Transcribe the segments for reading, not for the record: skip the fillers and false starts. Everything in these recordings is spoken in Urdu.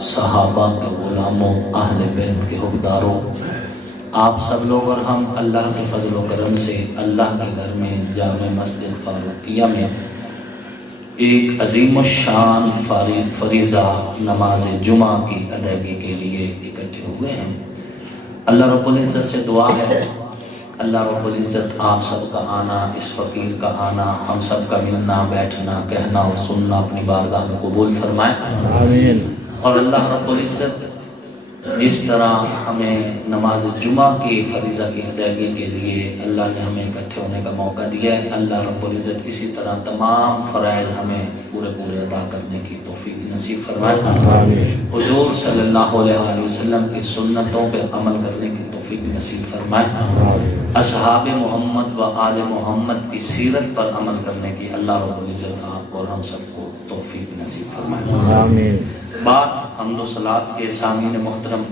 صحابہ کے غلاموں، اہل بیت کے حقداروں، آپ سب لوگ اور ہم اللہ کے فضل و کرم سے اللہ کے گھر میں جامع مسجد فاروقیہ میں ایک عظیم الشان فریضہ نماز جمعہ کی ادائیگی کے لیے اکٹھے ہوئے ہیں۔ اللہ رب العزت سے دعا ہے، اللہ رب العزت آپ سب کا آنا، اس فقیر کا آنا، ہم سب کا ملنا، بیٹھنا، کہنا اور سننا اپنی بارگاہ میں قبول فرمائے، آمین۔ اور اللہ رب العزت جس طرح ہمیں نماز جمعہ کی فریضہ کی ادائیگی کے لیے اللہ نے ہمیں اکٹھے ہونے کا موقع دیا ہے، اللہ رب العزت اسی طرح تمام فرائض ہمیں پورے ادا کرنے کی توفیق نصیب فرمائے، حضور صلی اللہ علیہ وسلم کی سنتوں پہ عمل کرنے کی توفیق نصیب فرمائے، اصحاب محمد و آل محمد کی سیرت پر عمل کرنے کی اللہ رب العزت آپ اور ہم سب کو توفیق نصیب فرمائے۔ بات حمد و صلات کے سامعین محترم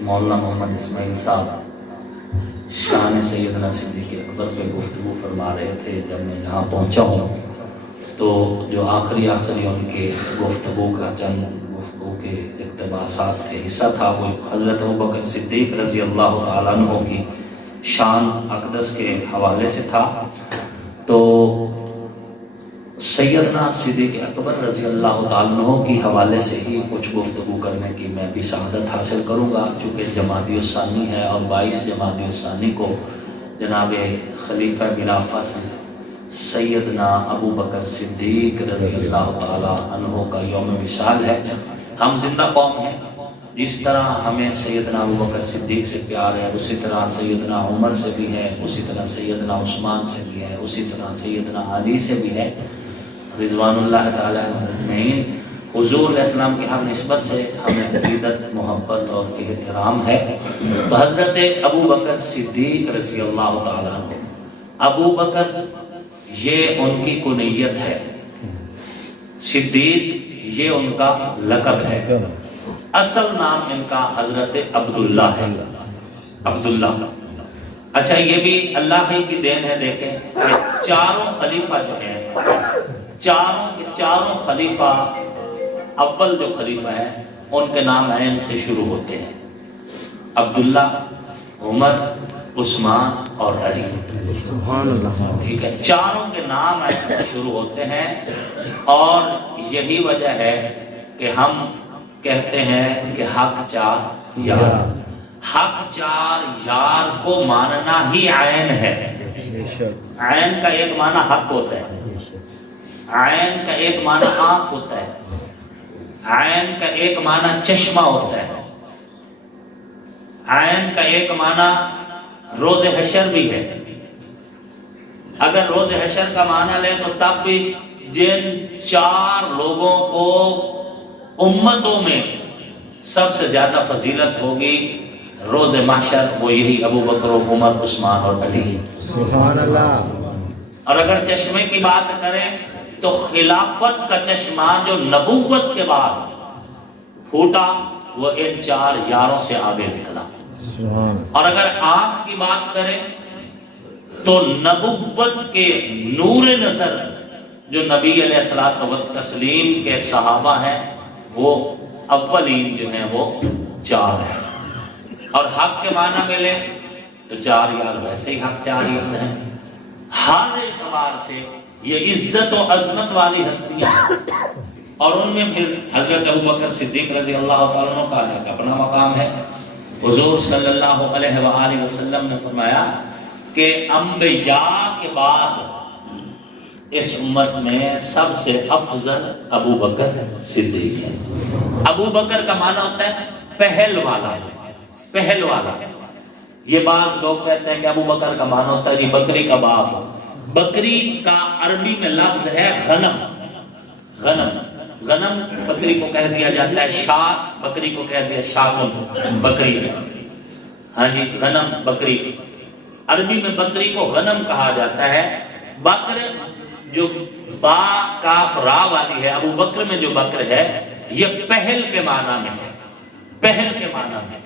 مولانا محمد اسماعیل صاحب شان سیدنا صدیق اکبر پہ گفتگو فرما رہے تھے۔ جب میں یہاں پہنچا ہوں تو جو آخری ان کے گفتگو کا چند گفتگو کے اقتباسات تھے، حصہ تھا، وہ حضرت ابوبکر صدیق رضی اللہ تعالیٰ عنہ کی شان اقدس کے حوالے سے تھا۔ تو سیدنا صدیق اکبر رضی اللہ تعالیٰ عنہ کی حوالے سے ہی کچھ گفتگو کرنے کی میں بھی سعادت حاصل کروں گا، چونکہ جمادی الثانی ہے اور 22 جمادی الثانی کو جناب خلیفہ بلا فاصل سیدنا ابوبکر صدیق رضی اللہ تعالیٰ عنہ کا یوم وصال ہے۔ ہم زندہ قوم ہیں، جس طرح ہمیں سیدنا ابوبکر صدیق سے پیار ہے، اسی طرح سیدنا عمر سے بھی ہے، اسی طرح سیدنا عثمان سے بھی ہے، اسی طرح سیدنا علی سے بھی ہے رضوان اللہ تعالیٰ اجمعین۔ حضور علیہ السلام کی ہر نسبت سے ہمیں عقیدت، محبت اور احترام ہے۔ تو حضرت ابوبکر صدیق رضی اللہ تعالیٰ عنہ، ابو بکر یہ ان کی کنیت ہے، صدیق یہ ان کا لقب ہے، اصل نام ان کا حضرت عبداللہ ہے، عبداللہ۔ اچھا، یہ بھی اللہ ہی کی دین ہے، دیکھیں کہ چاروں خلیفہ جو ہیں، چاروں خلیفہ، اول جو خلیفہ ہے ان کے نام عین سے شروع ہوتے ہیں، عبداللہ، عمر، عثمان اور علی، سبحان اللہ، ٹھیک ہے، چاروں کے نام عین سے شروع ہوتے ہیں۔ اور یہی وجہ ہے کہ ہم کہتے ہیں کہ حق چار یار، حق چار یار کو ماننا ہی عین ہے۔ عین کا ایک معنی حق ہوتا ہے، عین کا ایک معنی آنکھ ہوتا ہے، عین کا ایک معنی چشمہ ہوتا ہے، عین کا ایک معنی روز حشر بھی ہے۔ اگر روز حشر کا معنی لیں تو تب بھی جن چار لوگوں کو امتوں میں سب سے زیادہ فضیلت ہوگی روز محشر، وہ یہی ابوبکر، عمر، عثمان اور علی، سبحان اللہ۔ اور اگر چشمے کی بات کریں تو خلافت کا چشمہ جو نبوت کے بعد پھوٹا وہ ان چار یاروں سے آگے نکلا۔ اور اگر آنکھ کی بات کریں تو نبوت کے نور نظر جو نبی علیہ الصلوۃ والتسلیم کے صحابہ ہیں وہ اولین جو ہیں وہ چار ہیں۔ اور حق کے معنی میں لیں تو چار یار ویسے ہی حق چار یار ہیں، ہر اعتبار سے یہ عزت و عظمت والی ہستیاں ہیں۔ اور ان میں پھر حضرت ابوبکر صدیق رضی اللہ تعالیٰ عنہ کا ایک اپنا مقام ہے۔ حضور صلی اللہ علیہ وآلہ وسلم نے فرمایا کہ انبیاء کے بعد اس امت میں سب سے افضل ابوبکر صدیق ہے۔ ابوبکر کا معنی ہوتا ہے پہل والا، پہل والا۔ یہ بعض لوگ کہتے ہیں کہ ابوبکر کا معنی ہوتا ہے جی بکری کا باپ۔ بکری کا عربی میں لفظ ہے غنم، غنم، غنم بکری کو کہہ دیا جاتا ہے، شاۃ بکری کو کہہ دیا شاۃ بکری، ہاں جی، غنم بکری، عربی میں بکری کو غنم کہا جاتا ہے۔ بکر جو با کاف را والی ہے، ابو بکر میں جو بکر ہے یہ پہل کے معنی میں ہے، پہل کے معنی میں۔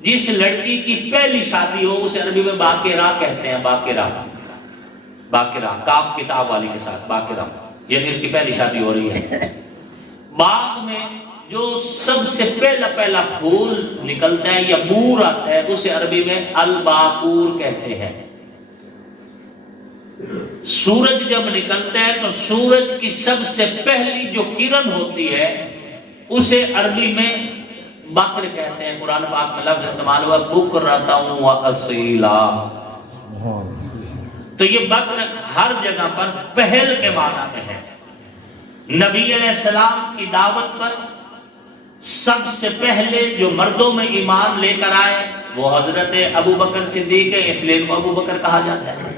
جس لڑکی کی پہلی شادی ہو اسے عربی میں باقرہ کہتے ہیں، باقرہ، باقرہ کاف کتاب والی کے ساتھ باقرہ، یعنی اس کی پہلی شادی ہو رہی ہے۔ باغ میں جو سب سے پہلا پھول نکلتا ہے یا بور آتا ہے اسے عربی میں الباقور کہتے ہیں۔ سورج جب نکلتا ہے تو سورج کی سب سے پہلی جو کرن ہوتی ہے اسے عربی میں بکر کہتے ہیں۔ قرآن پاک میں لفظ استعمال ہوا بکرۃ و اصیلا، تو یہ بکر ہر جگہ پر پہل کے معنی میں ہے۔ نبی علیہ السلام کی دعوت پر سب سے پہلے جو مردوں میں ایمان لے کر آئے وہ حضرت ابو بکر صدیق ہے، اس لیے ان کو ابو بکر کہا جاتا ہے۔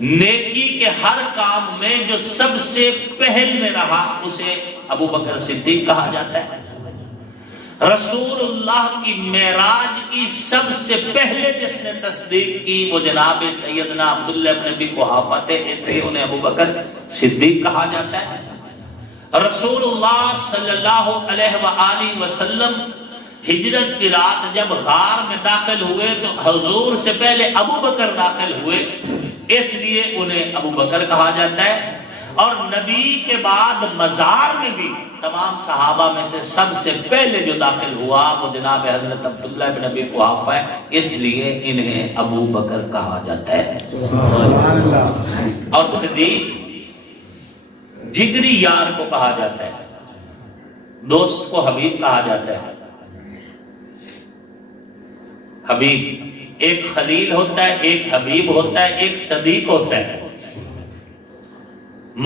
نیکی کے ہر کام میں جو سب سے پہل میں رہا اسے ابو بکر صدیق کہا جاتا ہے۔ رسول اللہ کی معراج کی سب سے پہلے جس نے تصدیق کی وہ جناب سیدنا عبداللہ بن ابی قحافہ تھے، اس لیے انہیں ابو بکر صدیق کہا جاتا ہے۔ رسول اللہ صلی اللہ علیہ وآلہ وسلم ہجرت کی رات جب غار میں داخل ہوئے تو حضور سے پہلے ابو بکر داخل ہوئے، اس لیے انہیں ابو بکر کہا جاتا ہے۔ اور نبی کے بعد مزار میں بھی تمام صحابہ میں سے سب سے پہلے جو داخل ہوا وہ جناب حضرت عبداللہ بن ابی قحافہ ہے، اس لیے انہیں ابو بکر کہا جاتا ہے۔ اور صدیق جگری یار کو کہا جاتا ہے، دوست کو حبیب کہا جاتا ہے۔ حبیب ایک خلیل ہوتا ہے، ایک حبیب ہوتا ہے، ایک صدیق ہوتا ہے۔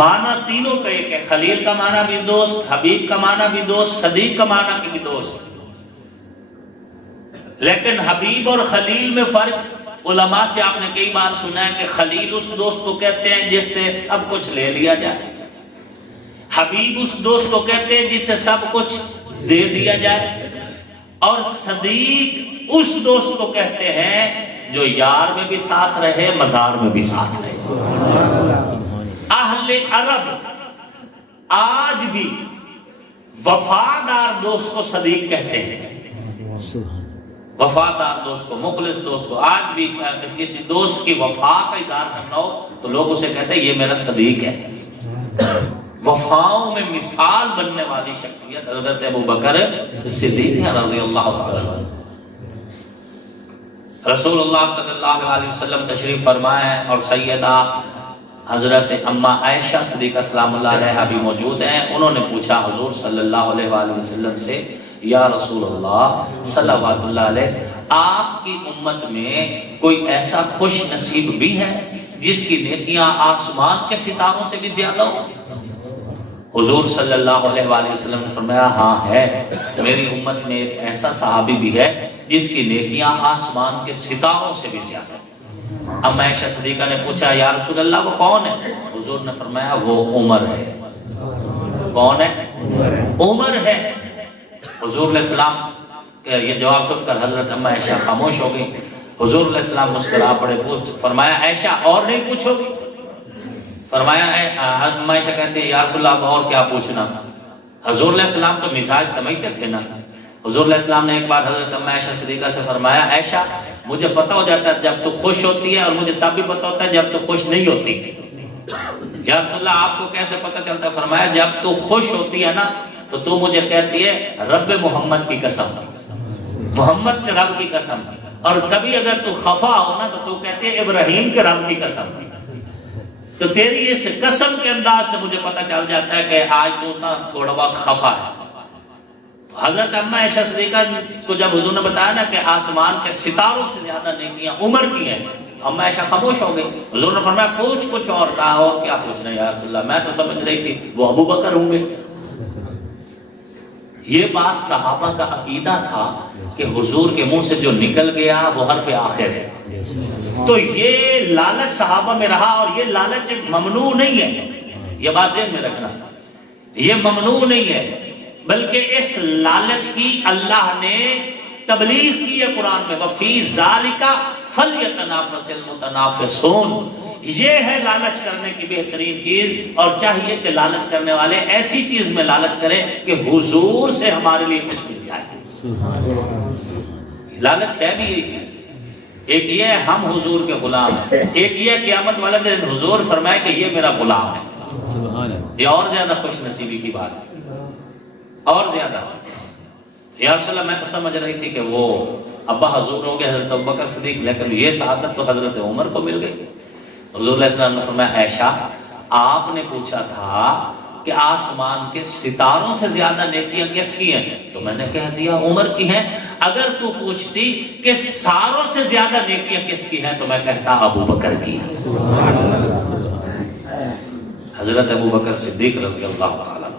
معنی تینوں کا ایک ہے، خلیل کا معنی بھی دوست، حبیب کا معنی بھی دوست، صدیق کا معنی بھی دوست۔ لیکن حبیب اور خلیل میں فرق علماء سے آپ نے کئی بار سنا ہے کہ خلیل اس دوست کو کہتے ہیں جس سے سب کچھ لے لیا جائے، حبیب اس دوست کو کہتے ہیں جس سے سب کچھ دے دیا جائے، اور صدیق اس دوست کو کہتے ہیں جو یار میں بھی ساتھ رہے مزار میں بھی ساتھ رہے۔ اہل عرب آج بھی وفادار دوست کو صدیق کہتے ہیں، وفادار دوست کو، مخلص دوست کو۔ آج بھی کسی دوست کی وفا کا اظہار کرنا ہو تو لوگ اسے کہتے ہیں یہ میرا صدیق ہے۔ وفاؤں میں مثال بننے والی شخصیت حضرت ابو بکر صدیق ہے رضی اللہ تعالی۔ رسول اللہ صلی اللہ علیہ وسلم تشریف فرمائے ہیں اور سیدہ حضرت اما عائشہ صدیقہ سلام اللہ علیہا بھی موجود ہیں۔ انہوں نے پوچھا حضور صلی اللہ علیہ وآلہ وسلم سے، یا رسول اللہ صلوات اللہ علیہ، آپ کی امت میں کوئی ایسا خوش نصیب بھی ہے جس کی نیکیاں آسمان کے ستاروں سے بھی زیادہ ہو؟ حضور صلی اللہ علیہ وآلہ وسلم نے فرمایا ہاں ہے، میری امت میں ایک ایسا صحابی بھی ہے جس کی نیکیاں آسمان کے ستاروں سے بھی زیادہ ہیں۔ اما عائشہ صدیقہ نے پوچھا یا رسول اللہ وہ کون ہے؟ حضور نے فرمایا وہ عمر ہے۔ کون ہے؟ عمر ہے۔ حضور علیہ السلام یہ جواب سن کر حضرت اما عائشہ خاموش ہو گئی۔ حضور علیہ السلام مسکرا پڑے، فرمایا عائشہ اور نہیں پوچھو گی؟ فرمایا اما عائشہ کہتے ہیں یا رسول اللہ اور کیا پوچھنا؟ حضور علیہ السلام تو مزاج سمجھتے تھے نا۔ حضور علیہ السلام نے ایک بار حضرت اما عائشہ صدیقہ سے فرمایا عائشہ مجھے پتہ ہو جاتا ہے جب تو خوش ہوتی ہے اور مجھے تب بھی پتہ ہوتا ہے جب تو خوش نہیں ہوتی۔ یا رسول اللہ آپ کو کیسے پتہ چلتا ہے؟ فرمایا جب تو خوش ہوتی ہے نا تو مجھے کہتی ہے رب محمد کی قسم، محمد کے رب کی قسم، اور کبھی اگر تو خفا ہو نا تو کہتی ہے ابراہیم کے رب کی قسم۔ تو تیری اس قسم کے انداز سے مجھے پتہ چل جاتا ہے کہ آج تو تھوڑا بہت خفا ہے۔ حضرت اما عائشہ صدیقہ کو جب حضور نے بتایا نا کہ آسمان کے ستاروں سے زیادہ نیکیاں عمر کی ہیں، اما عائشہ خاموش ہو گئی۔ حضور نے فرمایا پوچھ کچھ اور، کہا اور کیا پوچھنا یا رسول اللہ؟ میں تو سمجھ رہی تھی وہ ابو بکر ہوں گے۔ یہ بات صحابہ کا عقیدہ تھا کہ حضور کے منہ سے جو نکل گیا وہ حرف آخر ہے۔ تو یہ لالچ صحابہ میں رہا، اور یہ لالچ ممنوع نہیں ہے، یہ بات ذہن میں رکھنا، یہ ممنوع نہیں ہے، بلکہ اس لالچ کی اللہ نے تبلیغ کی ہے قرآن میں، وَفِي ذَلِكَ فَلْيَتَنَافَسِ الْمُتَنَافِسُونَ۔ یہ ہے لالچ کرنے کی بہترین چیز، اور چاہیے کہ لالچ کرنے والے ایسی چیز میں لالچ کریں کہ حضور سے ہمارے لیے کچھ مل جائے۔ لالچ ہے بھی یہی چیز، ایک یہ ہے ہم حضور کے غلام ہیں، ایک یہ قیامت والا دن حضور فرمائے کہ یہ میرا غلام ہے، یہ اور زیادہ خوش نصیبی کی بات ہے۔ اور زیادہ. یا رسول اللہ میں تو سمجھ رہی تھی کہ وہ ابا حضور ہو گئے حضرت ابوبکر صدیق، لیکن یہ سعادت تو حضرت عمر کو مل گئی. حضور علیہ السلام نے فرمایا عائشہ آپ نے پوچھا تھا کہ آسمان کے ستاروں سے زیادہ نیکیاں کس کی ہیں، تو میں نے کہہ دیا عمر کی ہیں. اگر تو پوچھتی کہ ساروں سے زیادہ نیکیاں کس کی ہیں تو میں کہتا ابو بکر کی. حضرت ابو بکر صدیق رضی اللہ تعالیٰ.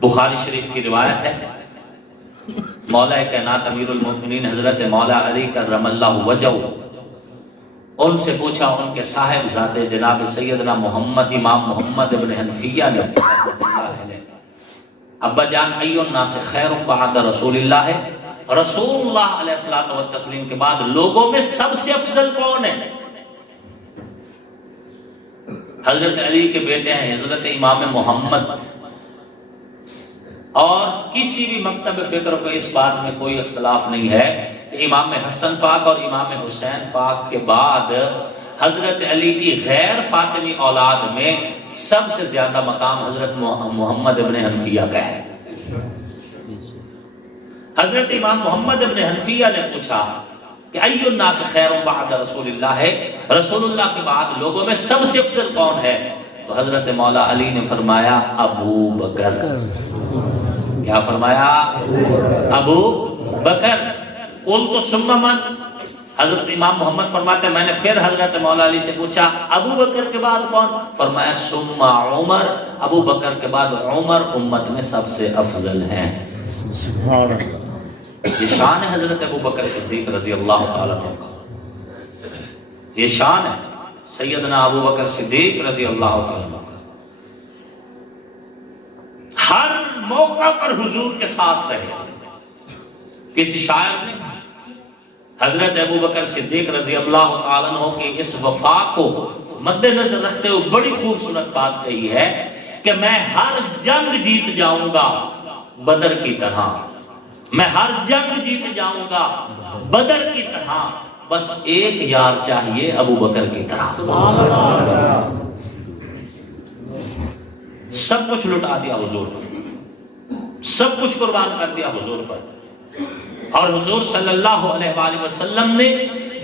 بخاری شریف کی روایت ہے، مولا کائنات امیر المؤمنین حضرت مولا علی کرم اللہ وجہہ، ان سے پوچھا ان کے صاحب زادے جناب سیدنا محمد امام محمد ابن حنفیہ نے ابا جان ای الناس خیر بعد رسول اللہ ہے، رسول اللہ علیہ الصلوۃ والتسلیم کے بعد لوگوں میں سب سے افضل کون ہے؟ حضرت علی کے بیٹے ہیں حضرت امام محمد. اور کسی بھی مکتب فکر کو اس بات میں کوئی اختلاف نہیں ہے کہ امام حسن پاک اور امام حسین پاک کے بعد حضرت علی کی غیر فاطمی اولاد میں سب سے زیادہ مقام حضرت محمد ابن حنفیہ کا ہے. حضرت امام محمد ابن حنفیہ نے پوچھا کہ ای الناس خیر بعد رسول اللہ ہے، رسول اللہ کے بعد لوگوں میں سب سے افضل کون ہے؟ تو حضرت مولا علی نے فرمایا ابو بکر. کیا فرمایا؟ ابو بکر. قل تو ثم من؟ حضرت امام محمد فرماتے ہیں میں نے پھر حضرت مولا علی سے پوچھا ابو بکر کے بعد کون؟ فرمایا ثم عمر، ابو بکر کے بعد عمر امت میں سب سے افضل ہیں. یہ شان ہے حضرت ابو بکر صدیق رضی اللہ تعالیٰ عنہ کا. یہ شان ہے سیدنا ابو بکر صدیق رضی اللہ تعالیٰ عنہ کا. ہر موقع پر حضور کے ساتھ رہے. کسی شاعر نے حضرت ابو بکر صدیق رضی اللہ تعالیٰ عنہ کی اس وفا کو مد نظر رکھتے ہوئے بڑی خوبصورت بات کہی ہے کہ میں ہر جنگ جیت جاؤں گا بدر کی طرح، میں ہر جنگ جیت جاؤں گا بدر کی طرح، بس ایک یار چاہیے ابو بکر کی طرح. سب کچھ لٹا دیا حضور پر، سب کچھ قربان کر دیا حضور پر. اور حضور صلی اللہ علیہ وآلہ وسلم نے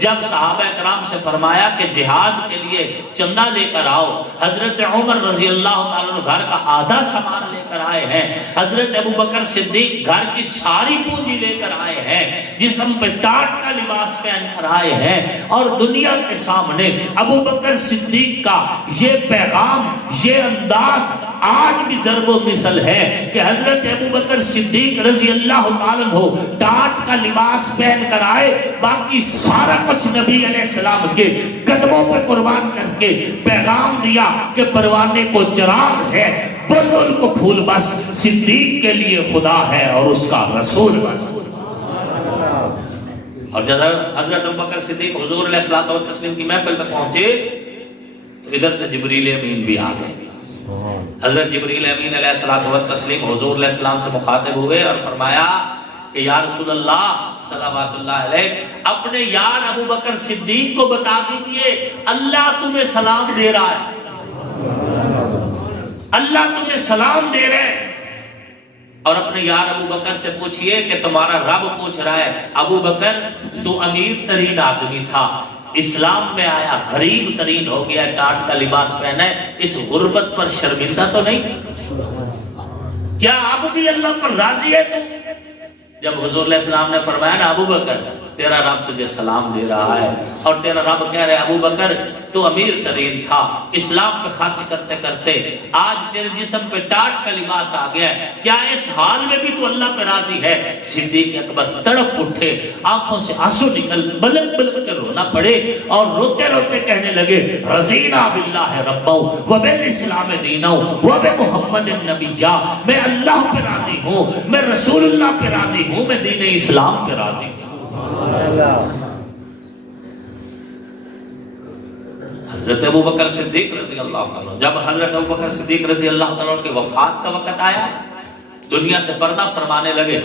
جب صحابہ کرام سے فرمایا کہ جہاد کے لیے چندہ لے کر آؤ، حضرت عمر رضی اللہ تعالیٰ عنہ گھر کا آدھا سامان لے کر آئے ہیں، حضرت ابو بکر صدیق گھر کی ساری پونجی لے کر آئے ہیں، جسم پہ ٹاٹ کا لباس پہن کر آئے ہیں، اور دنیا کے سامنے ابو بکر صدیق کا یہ پیغام، یہ انداز آج بھی ضرب و مثل ہے کہ حضرت ابو بکر صدیق رضی اللہ تعالیٰ عنہ ٹاٹ کا لباس پہن کر آئے، باقی سارا کچھ نبی علیہ السلام کے قدموں پہ قربان کر کے پیغام دیا کہ پروانے کو چراغ ہے، بلبل کو پھول بس، صدیق کے لیے خدا ہے اور اس کا رسول بس. اور جب حضرت ابو بکر صدیق حضور علیہ الصلوۃ والتسلیم کی محفل میں پہنچے تو ادھر سے جبریل امین بھی آ گئے. حضرت جبریل امین علیہ الصلوۃ والتسلیم حضور علیہ السلام سے مخاطب ہوئے اور فرمایا کہ یا رسول اللہ صلوات اللہ علیہ، اپنے یار ابو بکر صدیق کو بتا دیجئے اللہ تمہیں سلام دے رہا ہے، اللہ تمہیں سلام دے رہے ہیں. اور اپنے یار ابو بکر سے پوچھئے کہ تمہارا رب پوچھ رہا ہے ابو بکر تو امیر ترین آدمی تھا، اسلام میں آیا غریب ترین ہو گیا، ٹاٹ کا لباس پہنا ہے، اس غربت پر شرمندہ تو نہیں؟ کیا اب بھی اللہ پر راضی ہے تو؟ جب حضور علیہ السلام نے فرمایا نا ابو بکر تیرا رب تجھے سلام دے رہا ہے، اور تیرا رب کہہ رہے ابو بکر تو امیر ترین تھا، اسلام پہ خرچ کرتے کرتے آج تیرے جسم پہ ٹاٹ کا لباس آ گیا ہے، کیا اس حال میں بھی تو اللہ پہ راضی ہے؟ صدیق اکبر تڑپ اٹھے، آنکھوں سے آنسو نکل بلک بلک کے رونا پڑے اور روتے روتے کہنے لگے رضینا باللہ ربا وبالاسلام دینا وبمحمد النبیہ. میں اللہ پہ راضی ہوں، میں رسول اللہ پہ راضی ہوں، میں دین اسلام پہ راضی ہوں. حضرت ابو بکر صدیق رضی اللہ تعالیٰ، جب حضرت ابو بکر صدیق رضی اللہ تعالیٰ کے وفات کا وقت آیا، دنیا سے پردہ فرمانے لگے.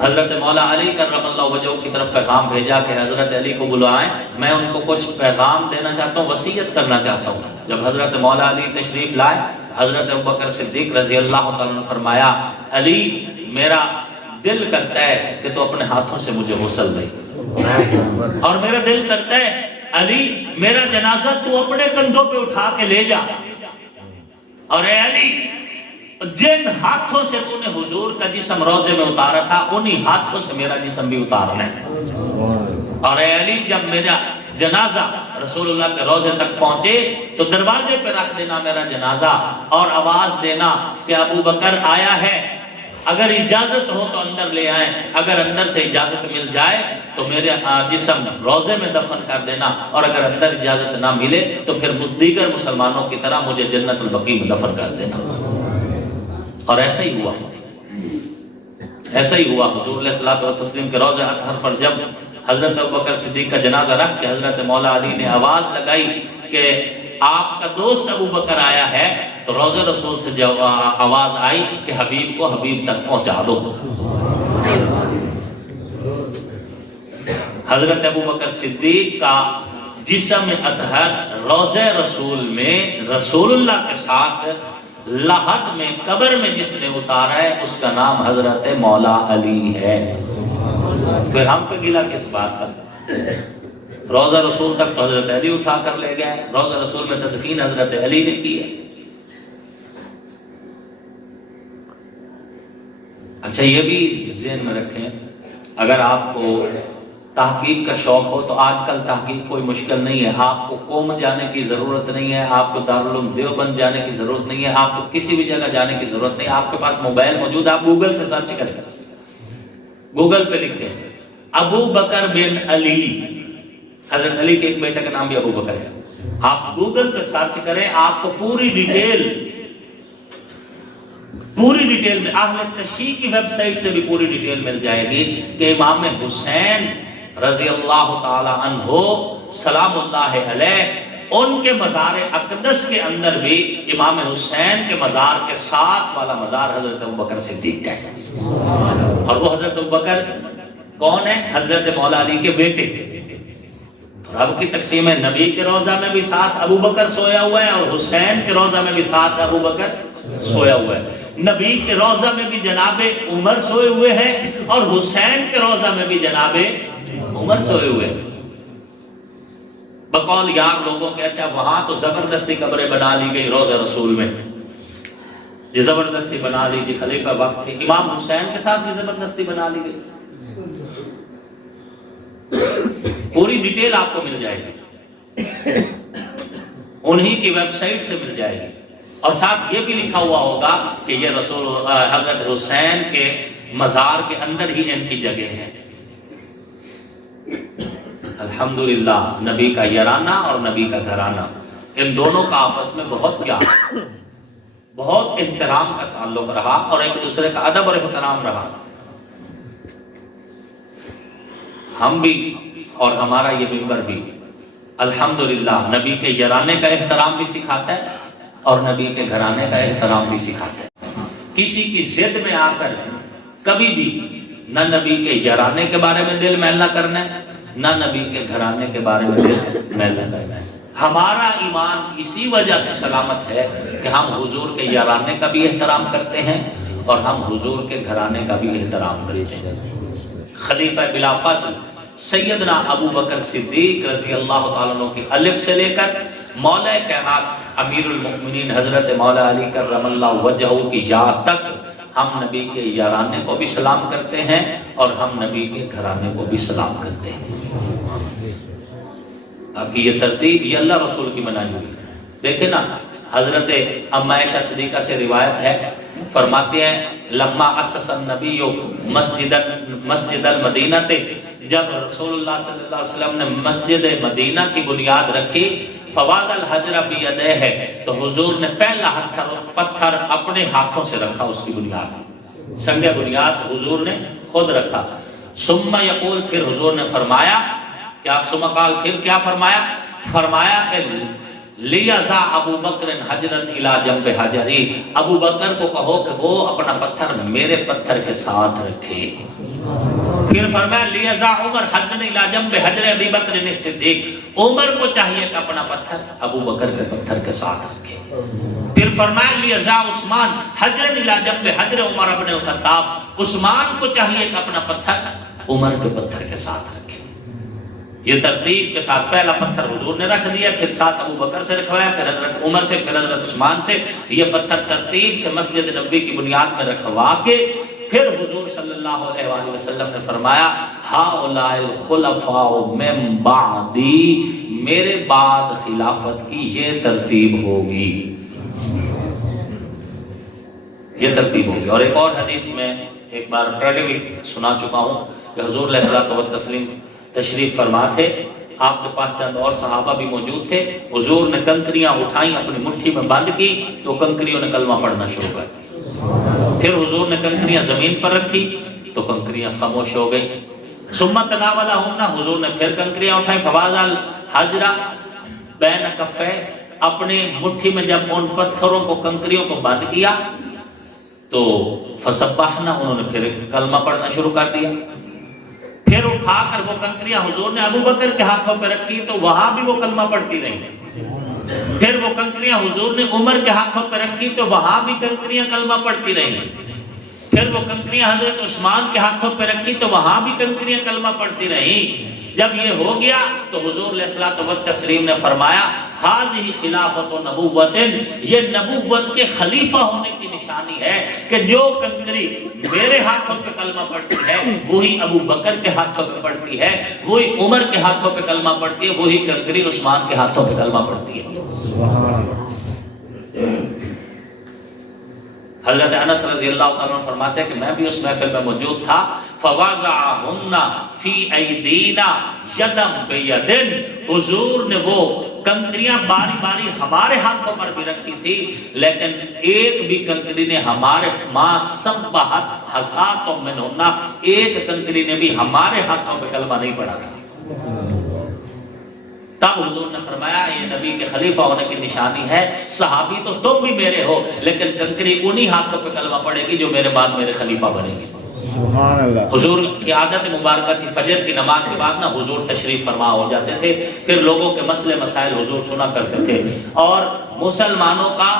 حضرت مولا علی کرم اللہ وجہہ کی طرف پیغام بھیجا کہ حضرت علی کو بلائیں، میں ان کو کچھ پیغام دینا چاہتا ہوں، وصیت کرنا چاہتا ہوں. جب حضرت مولا علی تشریف لائے، حضرت ابوبکر صدیق رضی اللہ تعالیٰ نے فرمایا علی میرا دل کرتا ہے کہ تو اپنے ہاتھوں سے مجھے غسل دے، اور میرا دل کرتا ہے علی میرا جنازہ تو اپنے کندھوں پہ اٹھا کے لے جا، اور اے علی جن ہاتھوں سے تو نے حضور کا جسم روضے میں اتارا تھا انہی ہاتھوں سے میرا جسم بھی اتارنا ہے، اور اے علی جب میرا جنازہ رسول اللہ کے روضے تک پہنچے تو دروازے پہ رکھ دینا میرا جنازہ، اور آواز دینا کہ ابو بکر آیا ہے، اگر اجازت ہو تو اندر لے آئیں، اگر اندر سے اجازت مل جائے تو میرے جسم روضے میں دفن کر دینا، اور اگر اندر اجازت نہ ملے تو پھر دیگر مسلمانوں کی طرح مجھے جنت البقیع میں دفن کر دینا۔ اور ایسا ہی ہوا، ایسا ہی ہوا۔ حضور علیہ الصلوۃ والتسلیم کے روضہ اطہر پر جب حضرت ابوبکر صدیق کا جنازہ رکھ کے حضرت مولا علی نے آواز لگائی کہ آپ کا دوست ابو بکر آیا ہے، تو روضہ رسول سے جب آواز آئی کہ حبیب کو حبیب تک پہنچا دو۔ حضرت ابو بکر صدیق کا جسم اطہر روضہ رسول میں رسول اللہ کے ساتھ لحد میں قبر میں جس نے اتارا ہے اس کا نام حضرت مولا علی ہے۔ پھر ہم پہ گلا کس بات کا؟ روضہ رسول تک تو حضرت علی اٹھا کر لے گئے، روضہ رسول میں تدفین حضرت علی نے کی ہے۔ اچھا یہ بھی ذہن میں رکھیں، اگر آپ کو تحقیق کا شوق ہو تو آج کل تحقیق کوئی مشکل نہیں ہے، آپ کو قوم جانے کی ضرورت نہیں ہے، آپ کو دارالعلوم دیوبند جانے کی ضرورت نہیں ہے، آپ کو کسی بھی جگہ جانے کی ضرورت نہیں ہے، آپ کے پاس موبائل موجود ہے، آپ گوگل سے سرچ کریں، گوگل پہ لکھیں ابو بکر بن علی، حضرت علی کے ایک بیٹے کا نام بھی ابو بکر ہے، آپ گوگل پہ سرچ کریں، آپ کو پوری ڈیٹیل میں اہل تشیع کی ویب سائٹ سے بھی پوری ڈیٹیل مل جائے گی کہ امام حسین رضی اللہ تعالی عنہ سلام اللہ علیہ ان کے مزار اقدس کے اندر بھی امام حسین کے مزار کے ساتھ والا مزار حضرت ابوبکر صدیق کا ہے، اور وہ حضرت ابوبکر کون ہے؟ حضرت مولا علی کے بیٹے۔ رب کی تقسیم ہے، نبی کے روضہ میں بھی ساتھ ابو بکر سویا ہوا ہے، اور حسین کے روضہ میں بھی ساتھ ابو بکر سویا ہوا ہے۔ نبی کے روضہ میں بھی جناب عمر سوئے ہوئے ہیں، اور حسین کے روضہ میں بھی جناب عمر سوئے ہوئے ہیں۔ بقول یار لوگوں کے اچھا وہاں تو زبردستی قبریں بنا لی گئی روضہ رسول میں، یہ زبردستی بنا لی جی، خلیفہ وقت تھے، امام حسین کے ساتھ بھی زبردستی بنا لی گئی۔ پوری ڈیٹیل آپ کو مل جائے گی، انہی کی ویب سائٹ سے مل جائے گی، اور ساتھ یہ بھی لکھا ہوا ہوگا کہ یہ رسول حضرت حسین کے مزار کے اندر ہی ان کی جگہ ہے۔ الحمدللہ نبی کا یارانہ اور نبی کا گھرانہ، ان دونوں کا آپس میں بہت پیار، بہت احترام کا تعلق رہا، اور ایک دوسرے کا ادب اور احترام رہا۔ ہم بھی اور ہمارا یہ ممبر بھی الحمدللہ نبی کے یارانے کا احترام بھی سکھاتا ہے اور نبی کے گھرانے کا احترام بھی سکھاتا ہے۔ کسی کی ضد میں آ کر کبھی بھی نہ نبی کے یارانے کے بارے میں دل میل نہ کرنا ہے، نہ نبی کے گھرانے کے بارے میں دل میل نہ کرنا ہے۔ ہمارا ایمان اسی وجہ سے سلامت ہے کہ ہم حضور کے یارانے کا بھی احترام کرتے ہیں اور ہم حضور کے گھرانے کا بھی احترام کرتے ہیں۔ خلیفہ بلا فاصل سیدنا ابو بکر صدیق رضی اللہ تعالیٰ عنہ کی الف سے لے کر مولا کائنات امیر المؤمنین حضرت مولا علی کرم اللہ وجہہ کی یا تک ہم نبی کے یارانے کو بھی سلام کرتے ہیں اور ہم نبی کے گھرانے کو بھی سلام کرتے ہیں۔ باقی یہ ترتیب یہ اللہ رسول کی بنائی ہوئی ہے۔ دیکھیں نا حضرت اما عائشہ صدیقہ سے روایت ہے، فرماتے ہیں لما اسس النبی مسجد المدینہ تے، جب رسول اللہ صلی اللہ علیہ وسلم نے مسجد مدینہ کی بنیاد رکھی، فواز الحجر بیدہ ہے، تو حضور نے پہلا پتھر اپنے ہاتھوں سے رکھا، اس کی بنیاد سنگ بنیاد حضور نے خود رکھا۔ ثم یقول، پھر حضور نے فرمایا کیا، ثم قال، پھر کیا فرمایا؟ فرمایا کہ لیزا ابو بکر حجرا الی جنب حجری، ابو بکر کو کہو کہ وہ اپنا پتھر میرے پتھر کے ساتھ رکھے۔ پھر فرمایا لیزا عمر حجرا الی جنب حجر ابی بکر الصدیق، عمر کو چاہیے کہ اپنا پتھر ابو بکر کے پتھر کے ساتھ رکھے۔ پھر فرمایا لیزا عثمان حجرن الی جنب حجر عمر بن الخطاب، عثمان کو چاہیے کہ اپنا پتھر عمر کے پتھر کے ساتھ رکھے۔ یہ ترتیب کے ساتھ پہلا پتھر حضور نے رکھ دیا، پھر ساتھ ابو بکر سے رکھوایا، پھر حضرت عمر سے، پھر حضرت عثمان سے۔ یہ پتھر ترتیب سے مسجد نبوی کی بنیاد میں رکھوا کے پھر حضور صلی اللہ علیہ وآلہ وسلم نے فرمایا ہؤلاء الخلفاء من بعدی، میرے بعد خلافت کی یہ ترتیب ہوگی، یہ ترتیب ہوگی۔ اور ایک اور حدیث میں ایک بار پہلے بھی سنا چکا ہوں کہ حضور علیہ الصلوۃ والتسلیم تشریف فرما تھے، آپ کے پاس چند اور صحابہ بھی موجود تھے، حضور نے کنکریاں اٹھائیں اپنی مٹھی میں بند کی تو کنکریوں نے کلمہ پڑھنا شروع کر دیا، پھر حضور نے کنکریاں زمین پر رکھی تو کنکریاں خاموش ہو گئی، ثم تناولہن، حضور نے پھر کنکریاں اٹھائیں، فوضع الحجر بین کفیہ، اپنی مٹھی میں جب ان پتھروں کو کنکریوں کو بند کیا تو فسبحنا، انہوں نے پھر کلمہ پڑھنا شروع کر دیا، پھر اٹھا کر وہ کنکریاں حضور نے ابو بکر کے ہاتھوں پہ رکھی تو وہاں بھی وہ کلمہ پڑھتی رہی، پھر وہ کنکریاں حضور نے عمر کے ہاتھوں پہ رکھی تو وہاں بھی کنکریاں کلمہ پڑھتی رہی، پھر وہ کنکریاں حضرت عثمان کے ہاتھوں پہ رکھی تو وہاں بھی کنکریاں کلمہ پڑھتی رہی۔ جب یہ ہو گیا تو حضور علیہ الصلوۃ والتسلیم نے فرمایا ھذہ خلافت نبوت، یہ نبوت کے خلیفہ ہونے کی نشانی ہے کہ جو کنکری میرے ہاتھوں پہ کلمہ پڑھتی ہے وہی ابو بکر کے ہاتھوں پہ پڑھتی ہے، وہی عمر کے ہاتھوں پہ کلمہ پڑھتی ہے، وہی کنکری عثمان کے ہاتھوں پہ کلمہ پڑھتی ہے۔ حضرت انس رضی اللہ تعالیٰ عنہ فرماتے ہیں کہ میں بھی اس محفل میں موجود تھا، فوضعہن فی ایدینا یدم بیدن، حضور نے وہ کنکریاں باری باری ہمارے ہاتھوں پر بھی رکھی تھی، لیکن ایک بھی کنکری نے ہمارے ما سبحت حسات منہن، ایک کنکری نے بھی ہمارے ہاتھوں پہ کلمہ نہیں پڑھا تھا۔ تب حضور نے فرمایا یہ نبی کے خلیفہ ہونے کی نشانی ہے، صحابی تو تم بھی میرے ہو لیکن کنکری انہی ہاتھوں پہ کلمہ پڑھے گی جو میرے بعد میرے خلیفہ بنے گی۔ سبحان اللہ۔ حضور کی عادت مبارکہ تھی فجر کی نماز کے بعد نہ حضور تشریف فرما ہو جاتے تھے، پھر لوگوں کے مسئلے مسائل حضور سنا کرتے تھے، اور مسلمانوں کا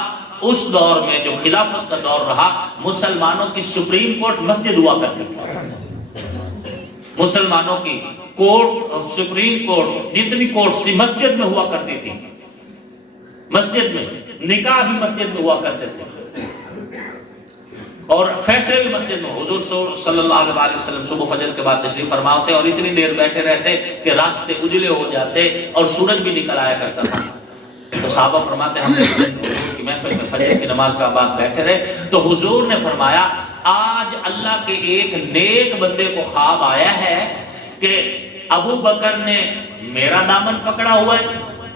اس دور میں جو خلافت کا دور رہا، مسلمانوں کی سپریم کورٹ مسجد ہوا کرتی تھی، مسلمانوں کی کورٹ اور سپریم کورٹ جتنی کورٹ سی مسجد میں ہوا کرتی تھی، مسجد میں نکاح بھی مسجد میں ہوا کرتے تھے اور فیصلے بھی مسجد میں۔ حضور صلی اللہ علیہ وسلم صبح فجر کے بعد تشریف فرما ہوتے اور اتنی دیر بیٹھے رہتے کہ راستے اجلے ہو جاتے اور سورج بھی نکل آیا کرتا تھا، تو صحابہ فرماتے ہم حضور کی محفل میں فجر کی نماز کا بعد بیٹھے رہے تو حضور نے فرمایا آج اللہ کے ایک نیک بندے کو خواب آیا ہے کہ ابو بکر نے میرا دامن پکڑا ہوا ہے،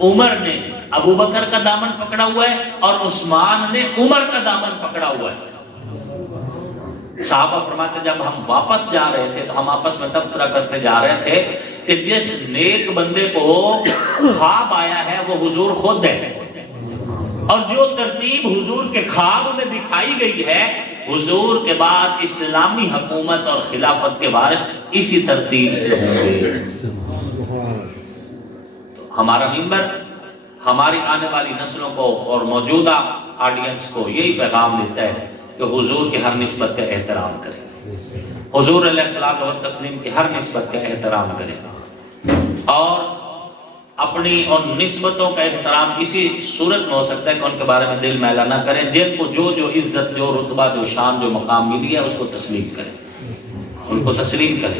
عمر نے ابو بکر کا دامن پکڑا ہوا ہے اور عثمان نے عمر کا دامن پکڑا ہوا ہے۔ صحابہ فرماتے جب ہم واپس جا رہے تھے تو ہم آپس میں تبصرہ کرتے جا رہے تھے کہ جس نیک بندے کو خواب آیا ہے وہ حضور خود ہے، اور جو ترتیب حضور کے خواب میں دکھائی گئی ہے حضور کے بعد اسلامی حکومت اور خلافت کے وارث اسی ترتیب سے ہوں گے۔ تو ہمارا منبر ہماری آنے والی نسلوں کو اور موجودہ آڈینس کو یہی پیغام دیتا ہے کہ حضور کی ہر نسبت کا احترام کریں، حضور علیہ الصلوۃ والتسلیم کی ہر نسبت کا احترام کریں، اور اپنی ان نسبتوں کا احترام اسی صورت میں ہو سکتا ہے کہ ان کے بارے میں دل میلا نہ کریں، جن کو جو عزت، جو رتبہ، جو شان، جو مقام ملی ہے اس کو تسلیم کریں، ان کو تسلیم کریں،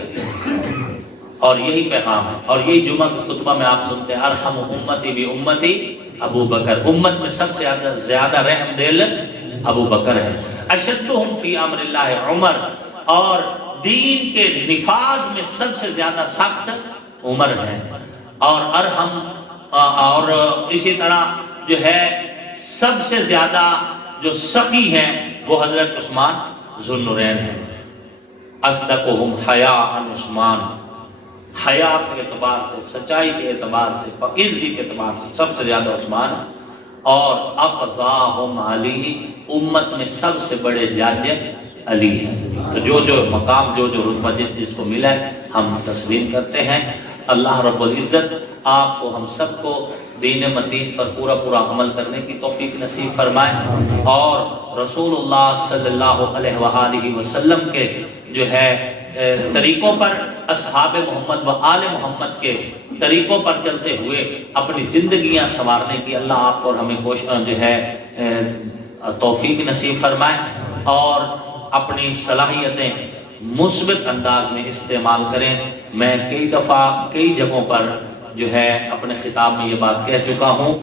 اور یہی پیغام ہے۔ اور یہی جمعہ کے خطبہ میں آپ سنتے ہیں ارحم امتی بی امتی ابو بکر، امت میں سب سے زیادہ رحم دل ابو بکر ہے، اشدہم فی امر اللہ عمر، اور دین کے نفاذ میں سب سے زیادہ سخت عمر ہے، اور ارحم، اور اسی طرح جو ہے سب سے زیادہ جو سخی ہیں وہ حضرت عثمان ذو النورین ہیں۔ اصدقہم حیاء عثمان، حیا کے اعتبار سے، سچائی کے اعتبار سے، پاکیزگی کے اعتبار سے سب سے زیادہ عثمان ہے، اور اقضاہم علی، امت میں سب سے بڑے جج علی ہیں۔ تو جو مقام، جو رتبہ جس کو ملا ہے ہم تسلیم کرتے ہیں۔ اللہ رب العزت آپ کو، ہم سب کو دین متین پر پورا پورا عمل کرنے کی توفیق نصیب فرمائے، اور رسول اللہ صلی اللہ علیہ وآلہ وسلم کے جو ہے طریقوں پر، اصحاب محمد و آل محمد کے طریقوں پر چلتے ہوئے اپنی زندگیاں سنوارنے کی اللہ آپ کو اور ہمیں جو ہے توفیق نصیب فرمائے، اور اپنی صلاحیتیں مثبت انداز میں استعمال کریں۔ میں کئی دفعہ کئی جگہوں پر جو ہے اپنے خطاب میں یہ بات کہہ چکا ہوں۔